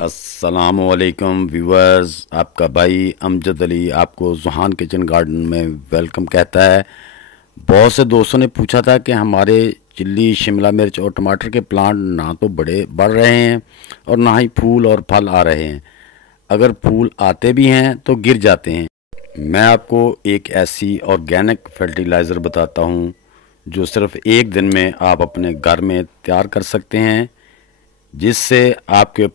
अस्सलामुअलैकुम व्यूअर्स, आपका भाई अमजद अली आपको जुहान किचन गार्डन में वेलकम कहता है। बहुत से दोस्तों ने पूछा था कि हमारे चिल्ली, शिमला मिर्च और टमाटर के प्लांट ना तो बढ़ रहे हैं और ना ही फूल और फल आ रहे हैं। अगर फूल आते भी हैं तो गिर जाते हैं। मैं आपको एक ऐसी ऑर्गेनिक फर्टिलाइज़र बताता हूँ जो सिर्फ एक दिन में आप अपने घर में तैयार कर सकते हैं, जिससे आपके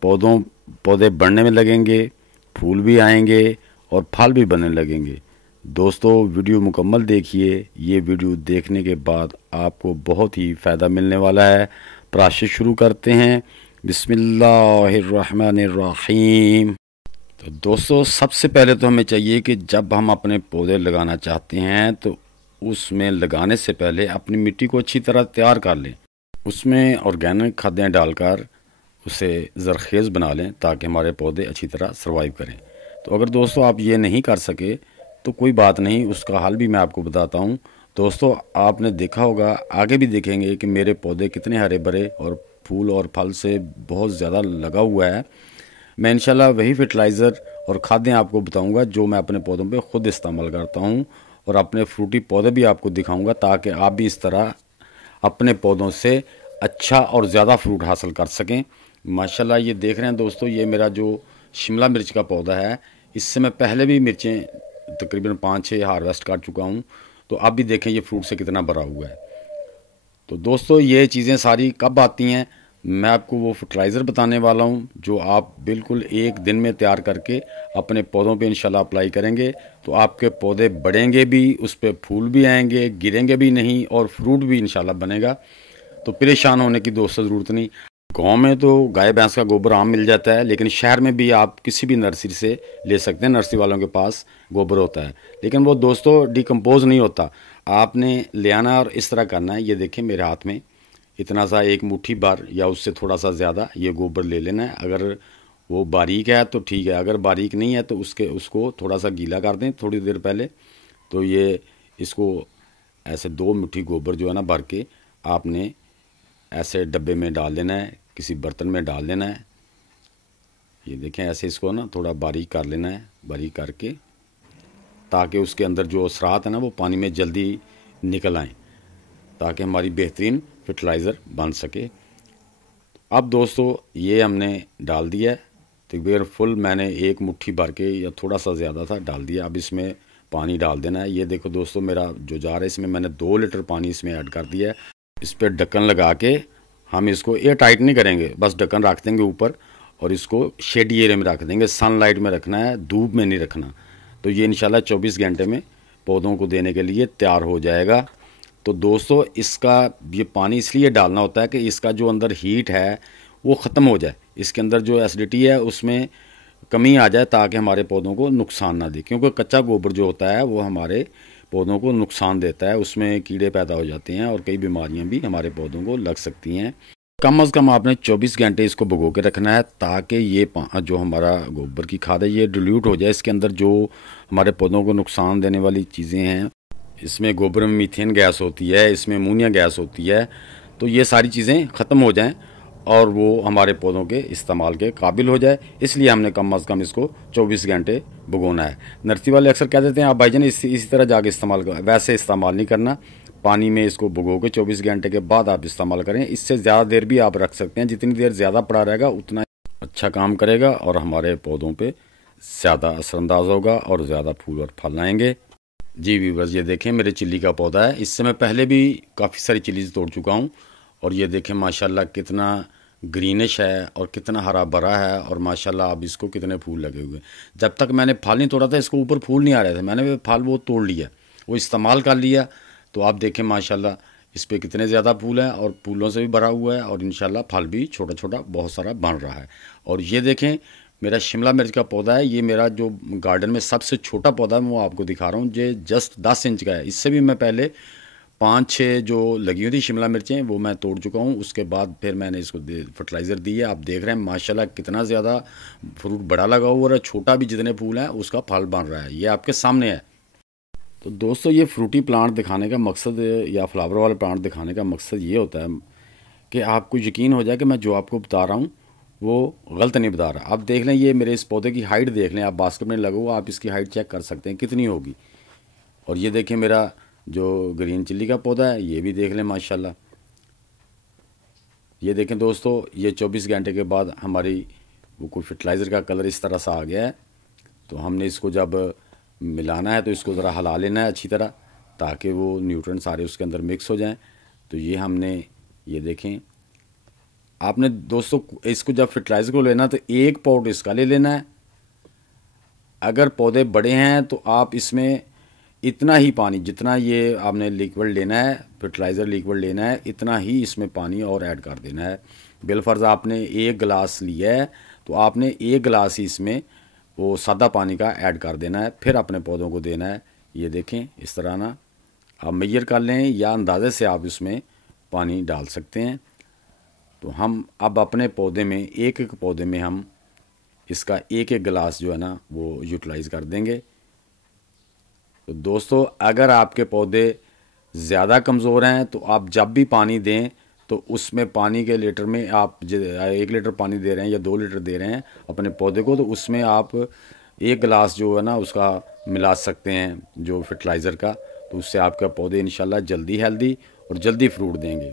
पौधे बढ़ने में लगेंगे, फूल भी आएंगे और फल भी बनने लगेंगे। दोस्तों, वीडियो मुकम्मल देखिए। ये वीडियो देखने के बाद आपको बहुत ही फ़ायदा मिलने वाला है। प्रोसेस शुरू करते हैं। बिस्मिल्लाहिर्रहमानिर्रहीम। तो दोस्तों, सबसे पहले तो हमें चाहिए कि जब हम अपने पौधे लगाना चाहते हैं तो उसमें लगाने से पहले अपनी मिट्टी को अच्छी तरह तैयार कर लें। उसमें ऑर्गेनिक खादें डालकर उसे ज़रखेज़ बना लें ताकि हमारे पौधे अच्छी तरह सर्वाइव करें। तो अगर दोस्तों आप ये नहीं कर सके तो कोई बात नहीं, उसका हल भी मैं आपको बताता हूँ। दोस्तों, आपने देखा होगा, आगे भी देखेंगे कि मेरे पौधे कितने हरे भरे और फूल और फल से बहुत ज़्यादा लगा हुआ है। मैं इंशाल्लाह वही फर्टिलाइज़र और खादें आपको बताऊंगा जो मैं अपने पौधों पे ख़ुद इस्तेमाल करता हूं, और अपने फ्रूटी पौधे भी आपको दिखाऊंगा ताकि आप भी इस तरह अपने पौधों से अच्छा और ज़्यादा फ्रूट हासिल कर सकें। माशाल्लाह, ये देख रहे हैं दोस्तों, ये मेरा जो शिमला मिर्च का पौधा है, इससे मैं पहले भी मिर्चें तकरीबन 5-6 हार्वेस्ट कर चुका हूँ। तो आप भी देखें ये फ्रूट से कितना भरा हुआ है। तो दोस्तों, ये चीज़ें सारी कब आती हैं, मैं आपको वो फर्टिलाइज़र बताने वाला हूँ जो आप बिल्कुल एक दिन में तैयार करके अपने पौधों पे इंशाल्लाह अप्लाई करेंगे तो आपके पौधे बढ़ेंगे भी, उस पर फूल भी आएंगे, गिरेंगे भी नहीं और फ्रूट भी इंशाल्लाह बनेगा। तो परेशान होने की दोस्तों ज़रूरत नहीं। गांव में तो गाय भैंस का गोबर आम मिल जाता है, लेकिन शहर में भी आप किसी भी नर्सरी से ले सकते हैं। नर्सरी वालों के पास गोबर होता है, लेकिन वो दोस्तों डिकम्पोज नहीं होता। आपने ले आना और इस तरह करना है। ये देखें मेरे हाथ में इतना सा एक मुट्ठी भर या उससे थोड़ा सा ज़्यादा ये गोबर ले लेना है। अगर वो बारीक है तो ठीक है, अगर बारीक नहीं है तो उसको थोड़ा सा गीला कर दें थोड़ी देर पहले। तो ये इसको ऐसे 2 मुट्ठी गोबर जो है ना भर के आपने ऐसे डब्बे में डाल देना है, किसी बर्तन में डाल देना है। ये देखें, ऐसे इसको ना थोड़ा बारीक कर लेना है, बारीक करके, ताकि उसके अंदर जो असरात है ना वो पानी में जल्दी निकल आएँ, ताकि हमारी बेहतरीन फर्टिलाइज़र बन सके। अब दोस्तों, ये हमने डाल दिया है तकरीबन फुल, मैंने एक मुट्ठी भर के या थोड़ा सा ज़्यादा था डाल दिया। अब इसमें पानी डाल देना है। ये देखो दोस्तों, मेरा जो जार है इसमें मैंने 2 लीटर पानी इसमें ऐड कर दिया है। इस पर ढक्कन लगा के हम इसको एयर टाइट नहीं करेंगे, बस ढक्कन रख देंगे ऊपर और इसको शेडी एरिया में रख देंगे। सनलाइट में रखना है, धूप में नहीं रखना। तो ये इंशाल्लाह 24 घंटे में पौधों को देने के लिए तैयार हो जाएगा। तो दोस्तों, इसका ये पानी इसलिए डालना होता है कि इसका जो अंदर हीट है वो ख़त्म हो जाए, इसके अंदर जो एसिडिटी है उसमें कमी आ जाए, ताकि हमारे पौधों को नुकसान ना दे। क्योंकि कच्चा गोबर जो होता है वो हमारे पौधों को नुकसान देता है, उसमें कीड़े पैदा हो जाते हैं और कई बीमारियां भी हमारे पौधों को लग सकती हैं। कम अज़ कम आपने 24 घंटे इसको भिगो के रखना है, ताकि ये जो हमारा गोबर की खाद है ये डिल्यूट हो जाए। इसके अंदर जो हमारे पौधों को नुकसान देने वाली चीज़ें हैं, इसमें गोबर में मीथेन गैस होती है, इसमें अमोनिया गैस होती है, तो ये सारी चीज़ें ख़त्म हो जाएं और वो हमारे पौधों के इस्तेमाल के काबिल हो जाए। इसलिए हमने कम अज़ कम इसको 24 घंटे भिगोना है। नर्सरी वाले अक्सर कह देते हैं आप भाईजान इसी तरह जाके इस्तेमाल कर, वैसे इस्तेमाल नहीं करना। पानी में इसको भिगो के 24 घंटे के बाद आप इस्तेमाल करें। इससे ज़्यादा देर भी आप रख सकते हैं, जितनी देर ज़्यादा पड़ा रहेगा उतना अच्छा काम करेगा और हमारे पौधों पर ज़्यादा असरअंदाज होगा और ज़्यादा फूल और फल आएंगे। जी व्यूअर्स, ये देखें मेरे चिल्ली का पौधा है। इससे मैं पहले भी काफ़ी सारी चिल्लीज तोड़ चुका हूँ और ये देखें माशाल्लाह कितना ग्रीनिश है और कितना हरा भरा है, और माशाल्लाह अब इसको कितने फूल लगे हुए। जब तक मैंने फल नहीं तोड़ा था इसको ऊपर फूल नहीं आ रहे थे, मैंने फल वो तोड़ लिया, वो इस्तेमाल कर लिया। तो आप देखें माशाल्लाह इस पर कितने ज़्यादा फूल हैं और फूलों से भी भरा हुआ है, और इंशाल्लाह फल भी छोटा छोटा बहुत सारा बन रहा है। और ये देखें मेरा शिमला मिर्च का पौधा है, ये मेरा जो गार्डन में सबसे छोटा पौधा है मैं वो आपको दिखा रहा हूँ। ये जस्ट 10 इंच का है। इससे भी मैं पहले 5-6 जो लगी हुई थी शिमला मिर्चें वो मैं तोड़ चुका हूँ। उसके बाद फिर मैंने इसको फर्टिलाइज़र दी है। आप देख रहे हैं माशाल्लाह कितना ज़्यादा फ्रूट बड़ा लगा हुआ है, छोटा भी जितने फूल हैं उसका फल बन रहा है, ये आपके सामने है। तो दोस्तों, ये फ्रूटी प्लांट दिखाने का मकसद या फ्लावर वाला प्लांट दिखाने का मकसद ये होता है कि आपको यकीन हो जाए कि मैं जो आपको बता रहा हूँ वो गलत नहीं बता रहा। अब देख लें, ये मेरे इस पौधे की हाइट देख लें, आप बास्केट में लगा हुआ, आप इसकी हाइट चेक कर सकते हैं कितनी होगी। और ये देखें मेरा जो ग्रीन चिल्ली का पौधा है, ये भी देख लें माशाल्लाह। ये देखें दोस्तों, ये 24 घंटे के बाद हमारी वो कोई फर्टिलाइज़र का कलर इस तरह सा आ गया है। तो हमने इसको जब मिलाना है तो इसको ज़रा हिला लेना है अच्छी तरह, ताकि वो न्यूट्रिएंट सारे उसके अंदर मिक्स हो जाएं। तो ये हमने, ये देखें, आपने दोस्तों इसको जब फर्टिलाइज़र को लेना तो 1 पॉट इसका ले लेना है। अगर पौधे बड़े हैं तो आप इसमें इतना ही पानी, जितना ये आपने लिक्विड लेना है, फर्टिलाइज़र लिक्विड लेना है, इतना ही इसमें पानी और ऐड कर देना है। बिलफर्ज आपने 1 गिलास लिया है तो आपने 1 गिलास ही इसमें वो सादा पानी का ऐड कर देना है, फिर अपने पौधों को देना है। ये देखें इस तरह ना आप मेजर कर लें या अंदाज़े से आप इसमें पानी डाल सकते हैं। तो हम अब अपने पौधे में एक एक पौधे में हम इसका एक एक गिलास जो है ना वो यूटिलाइज़ कर देंगे। तो दोस्तों अगर आपके पौधे ज़्यादा कमज़ोर हैं तो आप जब भी पानी दें तो उसमें पानी के लीटर में आप 1 लीटर पानी दे रहे हैं या 2 लीटर दे रहे हैं अपने पौधे को, तो उसमें आप 1 गिलास जो है ना उसका मिला सकते हैं जो फर्टिलाइज़र का। तो उससे आपके पौधे इंशाल्लाह जल्दी हेल्दी और जल्दी फ्रूट देंगे।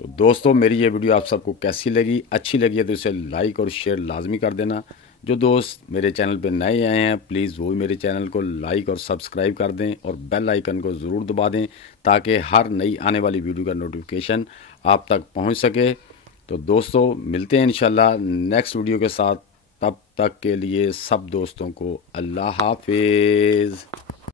तो दोस्तों मेरी ये वीडियो आप सबको कैसी लगी, अच्छी लगी है तो इसे लाइक और शेयर लाजमी कर देना। जो दोस्त मेरे चैनल पर नए आए हैं प्लीज़ वो भी मेरे चैनल को लाइक और सब्सक्राइब कर दें और बेल आइकन को ज़रूर दबा दें, ताकि हर नई आने वाली वीडियो का नोटिफिकेशन आप तक पहुंच सके। तो दोस्तों मिलते हैं इंशाल्लाह नेक्स्ट वीडियो के साथ, तब तक के लिए सब दोस्तों को अल्लाह हाफिज़।